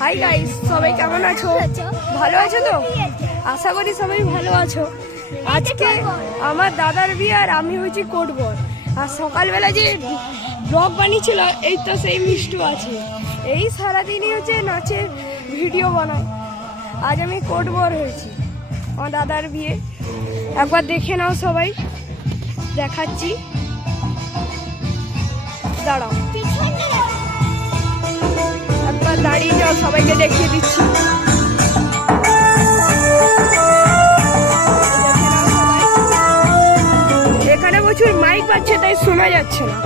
Hi guys, সবাই কেমন আছো? ভালো আছো তো? আশা করি সবাই ভালো আছো। আজকে আমার দাদার বিয়ে আর আমি হয়েছি কোটবর। আর সকালবেলা যে ব্লগ বানিয়েছিল এই তো সেই মিষ্টু আছে। এই সারাদিনই হচ্ছে নাচের ভিডিও বানায়। আজ আমি কোটবর হয়েছি, আমার দাদার বিয়ে। একবার দেখে নাও সবাই, দেখাচ্ছি, দাঁড়াও একবার দাঁড়িয়ে যাও, সবাইকে দেখিয়ে দিচ্ছি। এখানে প্রচুর মাইক বাজছে, তাই শোনা যাচ্ছে না।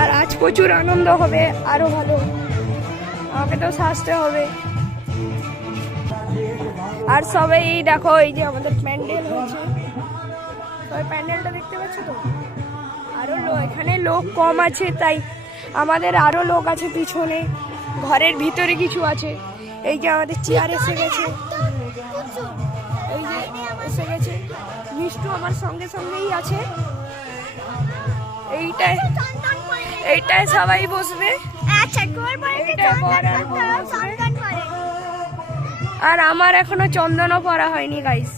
আর আজ প্রচুর আনন্দ হবে, আরো ভালো। আমাকে তো সাজতে হবে। আর সবাই দেখো, এই যে আমাদের প্যান্ডেল হয়েছে, ওই প্যান্ডেলটা দেখতে পাচ্ছ তো? আরো এখানে লোক কম আছে, তাই আমাদের আরো লোক আছে পিছনে, ঘরের ভিতরে কিছু আছে। এই যে আমাদের চেয়ার এসে গেছে, এই যে এসে গেছে। মিষ্টু আমার সঙ্গে সঙ্গেই আছে। এইটায় সবাই বসবে, আর আমার এখনো চন্দনও পরা হয়নি গাইস।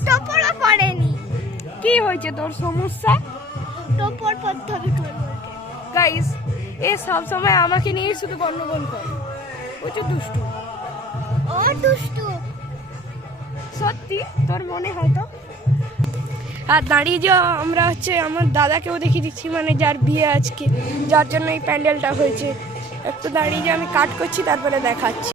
কি হয়েছে তোর সমস্যা? গাইস, এ সব সময় আমাকে নিয়ে শুধু গন্ডগোল করে, প্রচুর দুষ্টু। সত্যি তোর মনে হয় তো? আর দাঁড়িয়ে যে আমরা হচ্ছে আমার দাদাকেও দেখিয়ে দিচ্ছি, মানে যার বিয়ে আজকে, যার জন্য এই প্যান্ডেলটা হয়েছে। একটু দাঁড়িয়ে যে আমি কাট করছি, তারপরে দেখাচ্ছি।